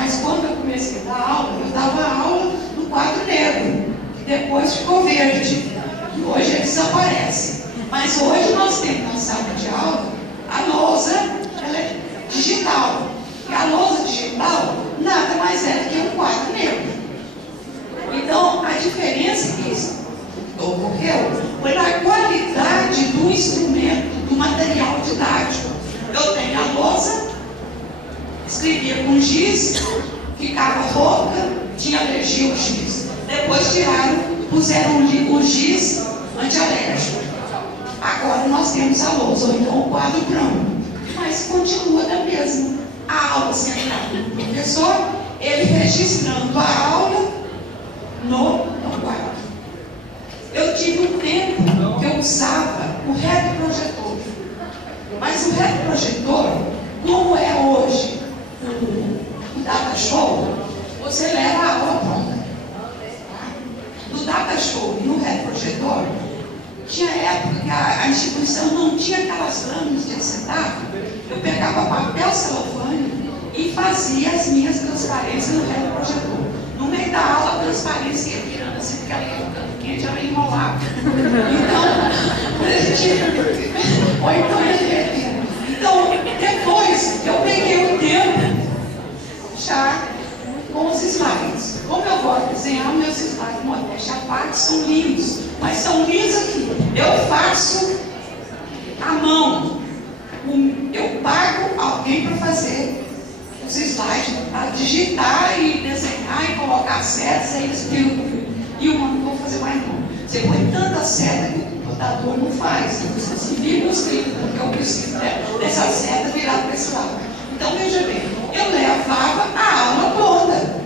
Mas quando eu comecei a dar aula, eu dava aula no quadro negro, que depois ficou verde, e hoje ele desaparece. Mas hoje nós temos na sala de aula a lousa, ela é digital. E a lousa digital nada mais é do que um quadro negro. Então, a diferença que isso ocorreu foi na qualidade do instrumento, do material didático. Eu tenho a lousa, escrevia com giz, ficava rouca, tinha alergia ao giz. Depois tiraram, puseram o giz antialérgico. Agora nós temos a lousa, ou então o quadro branco. Mas continua da mesma. A aula centrada do professor, ele registrando a aula no quadro. Eu tive um tempo que eu usava o retroprojetor. Mas o retroprojetor, como é hoje o Data Show, você leva a aula pronta. No Data Show e no retroprojetor, tinha época que a instituição não tinha aquelas lâminas de acetato. Eu pegava papel celofane e fazia as minhas transparências no retroprojetor. No meio da aula, a transparência ia virando assim, porque ela ia ficando quente, ela ia enrolar. Então, depois eu peguei o tempo já com os slides. Como eu gosto de desenhar, meus slides, modéstia à parte, são lindos. Mas são lindos aqui. Eu faço à mão. Eu pago alguém para fazer os slides, para digitar e desenhar e colocar setas, aí eles viram. E eu não vou fazer mais não. Você põe tanta seta que o computador não faz. Você se vira nos 30, porque eu preciso dessa seta virar para esse lado. Então, veja bem, eu levava a aula toda.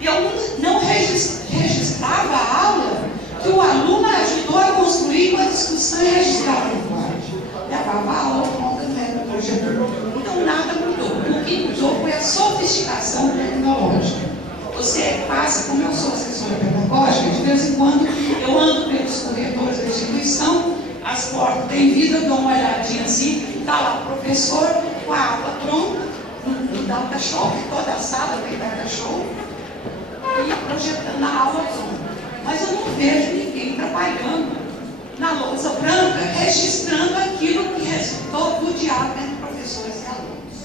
E eu não registrava a aula que o aluno ajudou a construir com a discussão e registrava no quadro. Levava a aula pronta no retroprojetor. Então, nada mudou. O que mudou foi a sofisticação tecnológica. Você passa, como eu sou assessora pedagógica, de vez em quando eu ando pelos corredores da instituição, as portas têm vida, eu dou uma olhadinha assim, está lá o professor com a aula pronta, no Data Show, toda a sala tem Data Show, e projetando a aula pronta. Mas eu não vejo ninguém trabalhando na lousa branca, registrando aquilo que resultou do diálogo entre professores e alunos.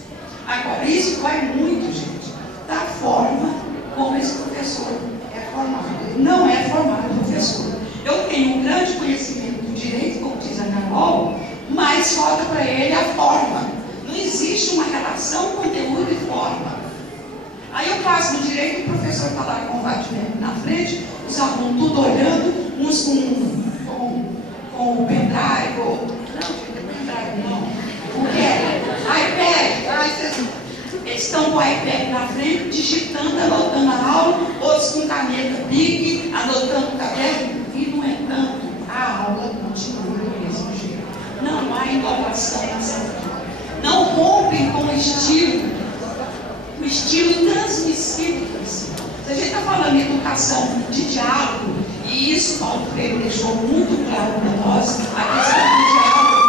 Agora, isso vai muito, gente, da forma como esse professor é formado. Ele não é formado professor. Eu tenho um grande conhecimento do direito, como diz a Carol, mas falta para ele a forma. Não existe uma relação conteúdo e forma. Aí eu passo no direito, o professor está lá com o vatimento na frente, os alunos tudo olhando, uns com o pendrive, ou não, gente, pendrive não. O que é? iPad. Eles estão com o iPad na frente, digitando, anotando a aula, outros com caneta Bic, anotando o caderno, e, no entanto, a aula continua do mesmo jeito. Não há inovação nessa aula. Não rompem com o estilo transmissível do ensino. Se a gente está falando em educação de diálogo, e isso Paulo Freire deixou muito claro para nós, a questão do diálogo.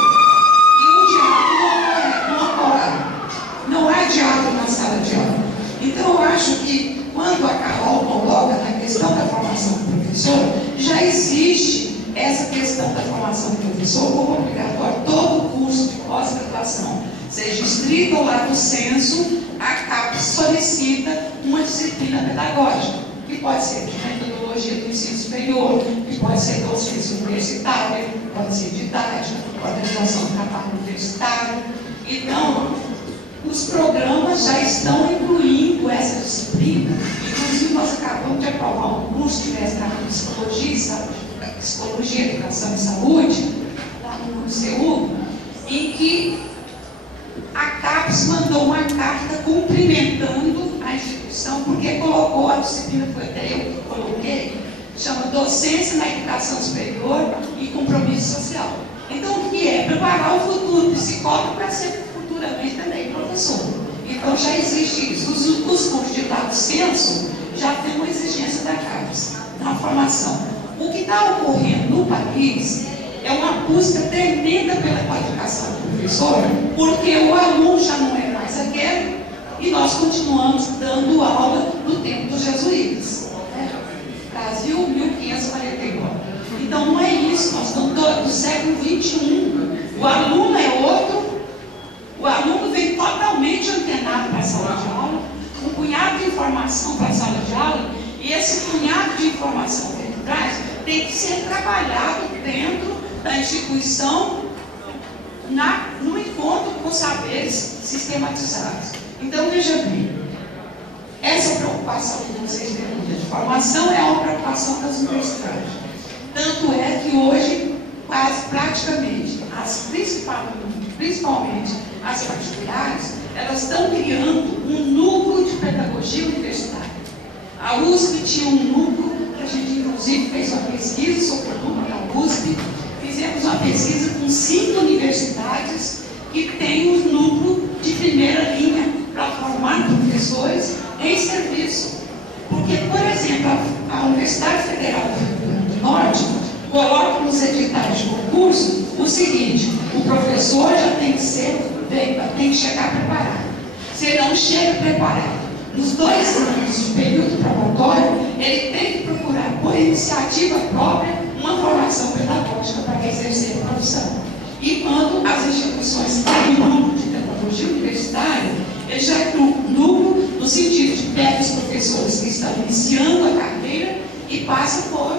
Não há diálogo na sala de aula. Então, eu acho que quando a Carol coloca na questão da formação do professor, já existe essa questão da formação do professor como obrigatório. Todo curso de pós-graduação, seja estrito ou lato sensu, a CAPES solicita uma disciplina pedagógica, que pode ser de metodologia do ensino superior, que pode ser docência universitária, pode ser didática, organização do trabalho universitário. Então, os programas já estão incluindo essa disciplina. Inclusive, nós acabamos de aprovar um curso de mestrado em Psicologia, Educação e Saúde, lá no CEU, em que a CAPES mandou uma carta cumprimentando a instituição, porque colocou a disciplina, que até eu coloquei, chama Docência na Educação Superior e Compromisso Social. Então, o que é? Preparar o futuro psicólogo para ser futuramente também professor. Então já existe isso. Os cursos de lato sensu já tem uma exigência da CAPES na formação. O que está ocorrendo no país é uma busca tremenda pela qualificação do professor, porque o aluno já não é mais aquele e nós continuamos 21. O aluno é outro, o aluno vem totalmente antenado para a sala de aula, um punhado de informação para a sala de aula, e esse punhado de informação que ele traz tem que ser trabalhado dentro da instituição, no encontro com saberes sistematizados. Então, veja bem, essa preocupação que vocês têm de formação é uma preocupação das universidades. Tanto é que hoje, quase praticamente, principalmente as particulares, elas estão criando um núcleo de pedagogia universitária. A USP tinha um núcleo, que a gente inclusive fez uma pesquisa sobre o núcleo da USP. Fizemos uma pesquisa com 5 universidades que têm um núcleo de primeira linha para formar professores em serviço. Porque, por exemplo, a Universidade Federal do Rio Grande do Norte coloca nos editais de concurso o seguinte: o professor já tem que chegar preparado. Se ele não chega preparado, nos 2 anos de período probatório, ele tem que procurar, por iniciativa própria, uma formação pedagógica para exercer a profissão. E quando as instituições têm um núcleo de pedagogia universitária, ele já é núcleo no sentido de pega os professores que estão iniciando a carreira e passa por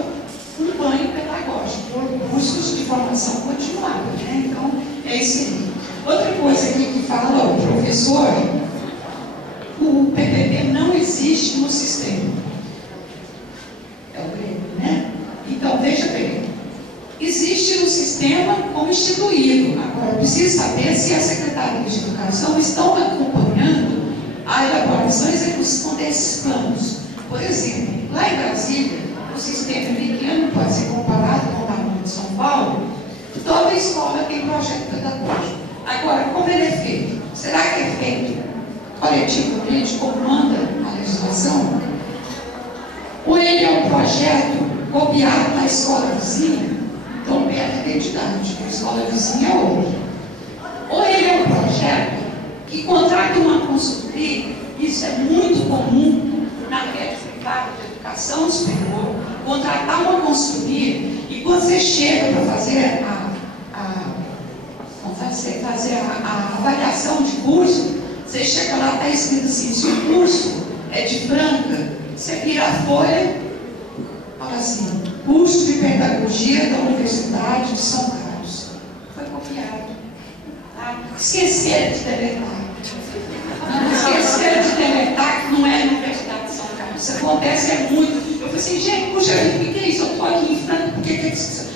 um banho pedagógico, por cursos de formação continuada, né? Então, é isso aí. Outra coisa aqui que fala o professor, o PPP não existe no sistema. É o grego, né? Então, veja bem, existe no sistema como instituído. Agora, preciso saber se as secretarias de educação estão acompanhando a elaboração e execução desses planos. Por exemplo, lá em Brasília, o sistema pequeno pode ser comparado com o tamanho de São Paulo. Toda escola tem projeto pedagógico. Agora, como ele é feito? Será que é feito coletivamente, como manda a legislação? Ou ele é um projeto copiado na escola vizinha? Então perde identidade, a escola vizinha é outra. Ou ele é um projeto que contrata uma consultoria, isso é muito comum na rede privada de educação superior, contratar uma consultoria, e quando você chega para fazer a avaliação de curso, você chega lá, está escrito assim: se o curso é de Franca, você vira a folha, fala assim: curso de pedagogia da Universidade de São Carlos. Foi copiado. Tá? Esqueceram de deletar. Esqueceram de deletar que não é a Universidade de São Carlos. Isso acontece muito. Eu falei assim: gente, puxa, o que é isso? Eu estou aqui em Franca, por que é isso?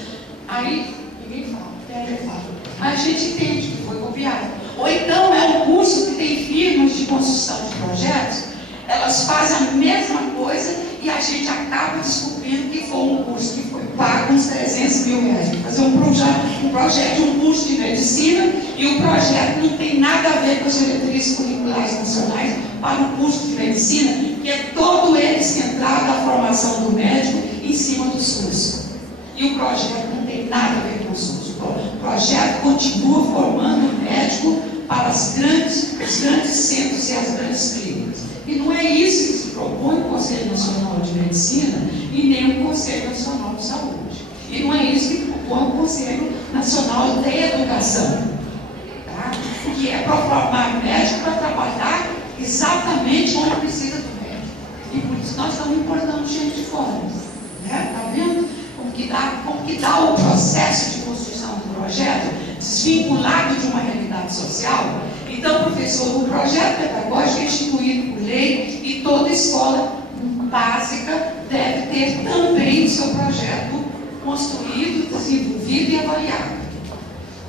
Aí ninguém fala, ninguém fala. Mas a gente entende que foi copiado. Ou então é um curso que tem firmas de construção de projetos, elas fazem a mesma coisa e a gente acaba descobrindo que foi um curso que foi pago uns 300 mil reais para fazer um projeto de um curso de medicina, e o projeto não tem nada a ver com as diretrizes curriculares nacionais para o curso de medicina, que é todo ele centrado na formação do médico em cima dos cursos. E o projeto não tem nada a ver com os cursos. O projeto continua formando o médico para os grandes centros e as grandes clínicas. E não é isso que se propõe o Conselho Nacional de Medicina e nem o Conselho Nacional de Saúde. E não é isso que propõe o Conselho Nacional de Educação. Tá? Que é para formar médico para trabalhar exatamente onde precisa do médico. E por isso nós estamos importando gente de fora. Né? Tá vendo? Como que dá o processo de construção do projeto desvinculado de uma realidade social? Então, professor, o projeto pedagógico é instituído por lei e toda escola básica deve ter também o seu projeto construído, desenvolvido e avaliado.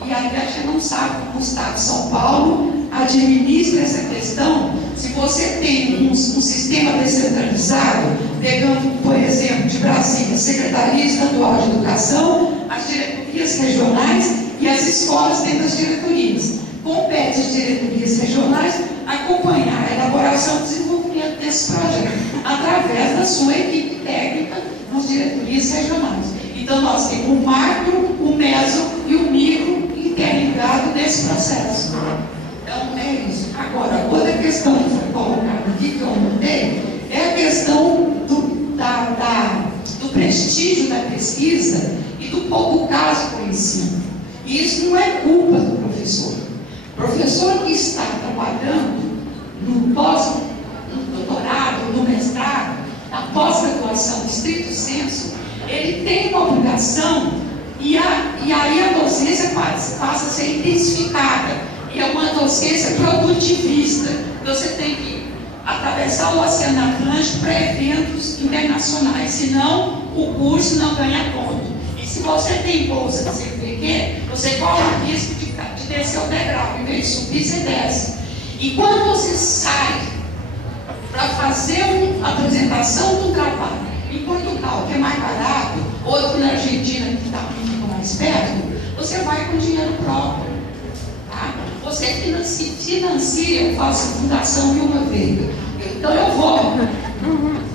E a gente não sabe como o Estado de São Paulo administra essa questão. Se você tem um sistema descentralizado, pegando, por exemplo, de Brasília, Secretaria Estadual de Educação, as diretorias regionais e as escolas dentro das diretorias. Compete às diretorias regionais acompanhar a elaboração e desenvolvimento desse projeto, através da sua equipe técnica nas diretorias regionais. Então, nós temos o macro, o meso e o micro interligado nesse processo. Então, é isso. Agora, outra questão que foi colocada aqui, que eu notei, é a questão do prestígio da pesquisa e do pouco caso para o ensino. E isso não é culpa do professor. O professor que está trabalhando no doutorado, no mestrado, na pós-graduação, no estrito senso, ele tem uma obrigação, e aí a docência passa a ser intensificada. E é uma docência produtivista. Você tem que atravessar o Oceano Atlântico para eventos internacionais, senão o curso não ganha ponto. E se você tem bolsa de CNPq, você corre o risco de descer o degrau. Em vez de subir, você desce. E quando você sai para fazer uma apresentação do trabalho em Portugal, que é mais barato, outro na Argentina, que está mais perto, você vai com dinheiro próprio. Tá? Você financia, eu faço fundação de uma vez. Então eu vou.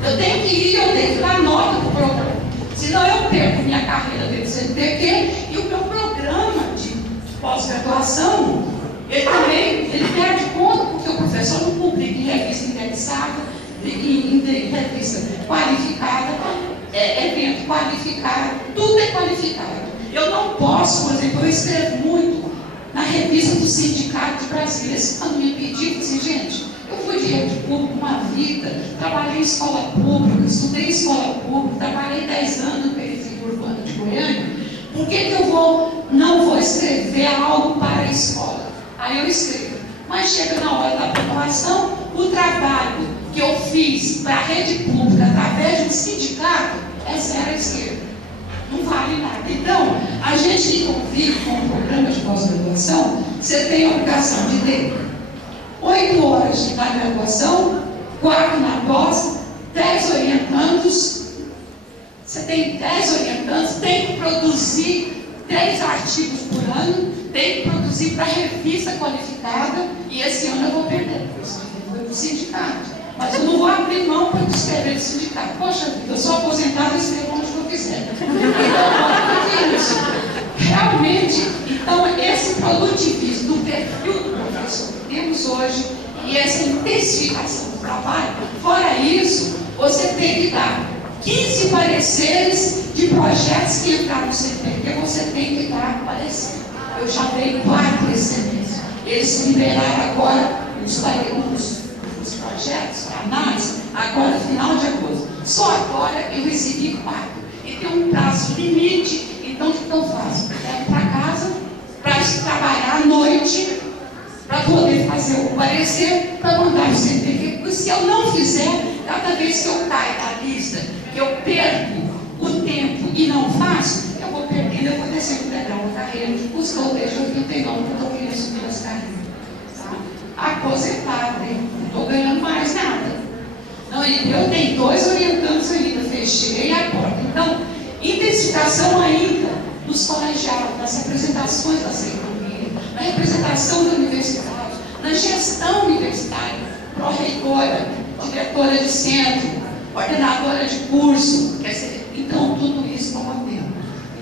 Eu tenho que ir, eu tenho que dar nota para o programa. Senão eu perco minha carreira dentro do CNPq e o meu programa de pós-graduação, ele perde conta, porque o professor não publica em revista indexada, em revista qualificada, evento qualificado, tudo é qualificado. Eu não posso, por exemplo, eu escrevo muito na revista do Sindicato de Brasília. Quando me pediu, eu disse, gente, eu fui de rede pública uma vida, trabalhei em escola pública, estudei em escola pública, trabalhei 10 anos na periferia urbana de Goiânia, por que eu não vou escrever algo para a escola? Aí eu escrevo. Mas chega na hora da aprovação, o trabalho que eu fiz para a rede pública através de um sindicato é zero à esquerda. Não vale nada. Então, a gente que convive com o programa de pós-graduação, você tem a obrigação de ter 8 horas na graduação, 4 na pós, 10 orientandos. Você tem 10 orientandos, tem que produzir 3 artigos por ano, tem que produzir para revista qualificada, e esse ano eu vou perder, porque eu escrevi no sindicato. Mas eu não vou abrir mão para escrever no sindicato. Poxa, eu sou aposentado e escrevo onde eu quiser. Então, isso. Realmente, então, esse produtivismo do perfil do professor que temos hoje, e essa intensificação do trabalho, fora isso, você tem que dar 15 pareceres de projetos que entraram no CNPq, você tem que dar parecer. Eu já dei 4 excelentes. Eles liberaram agora os projetos para análise, agora final de agosto. Só agora eu recebi 4. E tem um prazo limite, então o que eu faço? Eu levo para casa para trabalhar à noite, para poder fazer o parecer, para mandar o CNPq. Porque se eu não fizer, cada vez que eu caio na lista, que eu perco o tempo e não faço, eu vou perdendo, eu vou descendo o degrau da carreira. Os que eu deixo, eu fico pegando, porque eu estou querendo subir as carreiras. Aposentado, não estou ganhando mais nada. Não, eu tenho 2 orientandos ainda, fechei a porta. Então, intensificação ainda nos colegiados, nas representações da economia, na representação da universidade, na gestão universitária, pró-reitora, diretora de centro, coordenadora de curso, quer dizer, então tudo isso toma tempo.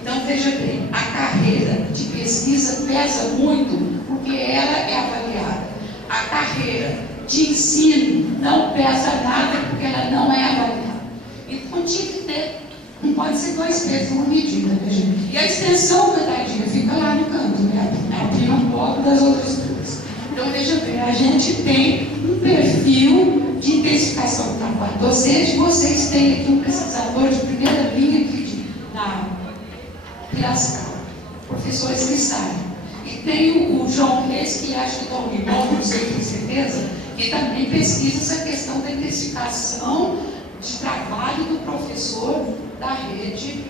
Então, veja bem, a carreira de pesquisa pesa muito, porque ela é avaliada. A carreira de ensino não pesa nada, porque ela não é avaliada. Então, tinha que ter, não pode ser 2 pesos, uma medida, né, gente? E a extensão pedagogia fica lá no canto, né? A prima pobre das outras duas. Então, veja bem, a gente tem um perfil de intensificação do trabalho docente. Vocês têm aqui um pesquisador de primeira linha aqui na Piracicaba, professor Escrissari. E tem o João Reis, que acho que está unido, não sei com certeza, que também pesquisa essa questão da intensificação de trabalho do professor da rede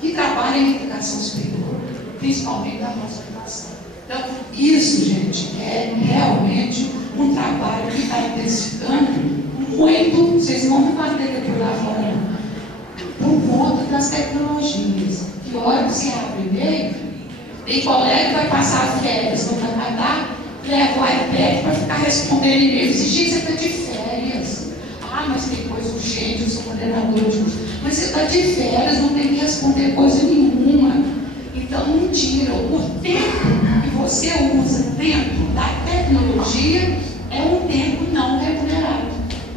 que trabalha em educação superior, principalmente da nossa educação. Então, isso, gente, é realmente um trabalho que está intensificando muito, vocês não vão bater por lá fora, por conta das tecnologias. Que hora que você abre e-mail, tem colega que vai passar férias no Canadá, leva o iPad para ficar respondendo e-mails. Esse dia você está de férias. Ah, mas tem coisa urgente, eu sou coordenador de curso. Mas você está de férias, não tem que responder coisa nenhuma. Então, não tira. O tempo que você usa dentro da tecnologia é um tempo não remunerado.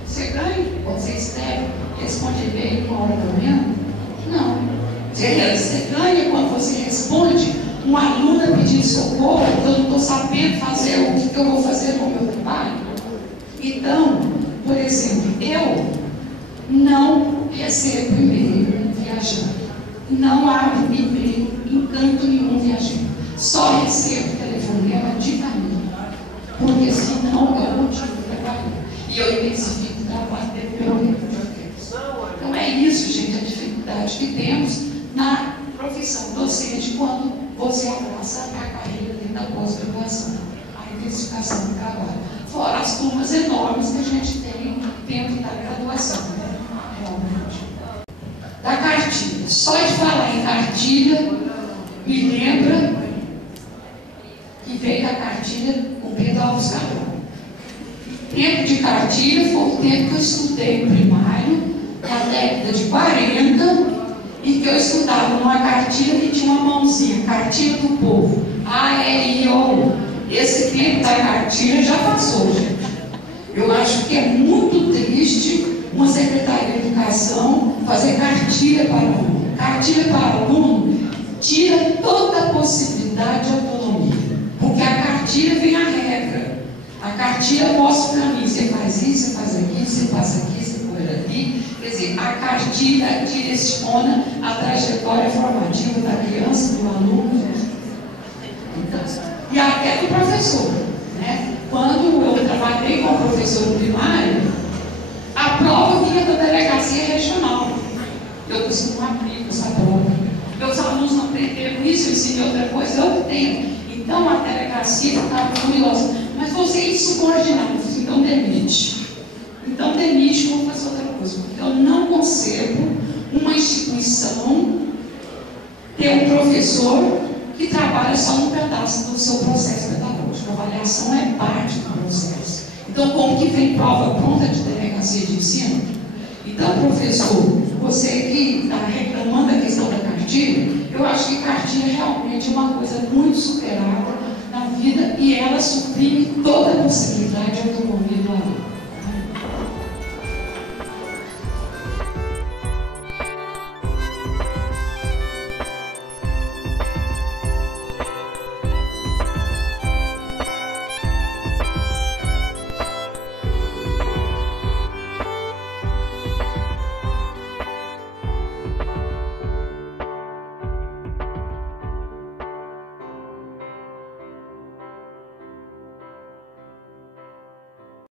Você ganha, você escreve, responde e-mail 1 hora da manhã? Não. Você ganha quando você responde uma aluna pedindo socorro, eu não estou sabendo fazer o que eu vou fazer com o meu trabalho. Então, por exemplo, eu não recebo e-mail viajando. Não abro e-mail em canto nenhum viajando. Só recebo telefonema de família. Porque senão eu continuo trabalhando. E eu intensifico o trabalho pelo meu tempo. Então é isso, gente, a dificuldade que temos na profissão docente quando você abraça a carreira dentro da pós-graduação, a intensificação do trabalho. Fora as turmas enormes que a gente tem dentro da graduação, né? Realmente. Da cartilha. Só de falar em cartilha, me lembra que veio da cartilha com Pedro Alves Cabral. Tempo de cartilha foi o tempo que eu estudei primário, na década de 40, e que eu estudava numa cartilha que tinha uma mãozinha, cartilha do povo, A-E-I-O. Esse tempo da cartilha já passou, gente. Eu acho que é muito triste uma secretaria de educação fazer cartilha para aluno. Cartilha para aluno tira toda a possibilidade de autonomia, porque a cartilha vem a regra. A cartilha mostra o caminho, você faz isso, você faz aquilo, você passa aqui, você põe aqui. Quer dizer, a cartilha direciona a trajetória formativa da criança, do aluno, então, e até do professor, né? Quando eu trabalhei como professor primário, a prova vinha da delegacia regional. Eu costumo abrir essa prova. Meus alunos não aprenderam isso, eu ensinei outra coisa, eu tenho. Então a delegacia estava curiosa. Mas você é insubordinado, então demite. Então demite, vou fazer outra coisa. Porque eu não concebo uma instituição ter um professor que trabalha só um pedaço do seu processo pedagógico. A avaliação é parte do processo. Então, como que vem prova pronta de delegacia de ensino? Então, professor, você que está reclamando da questão da cartilha, eu acho que cartilha realmente é uma coisa muito superada na vida e ela suprime toda a possibilidade de autonomia do aluno.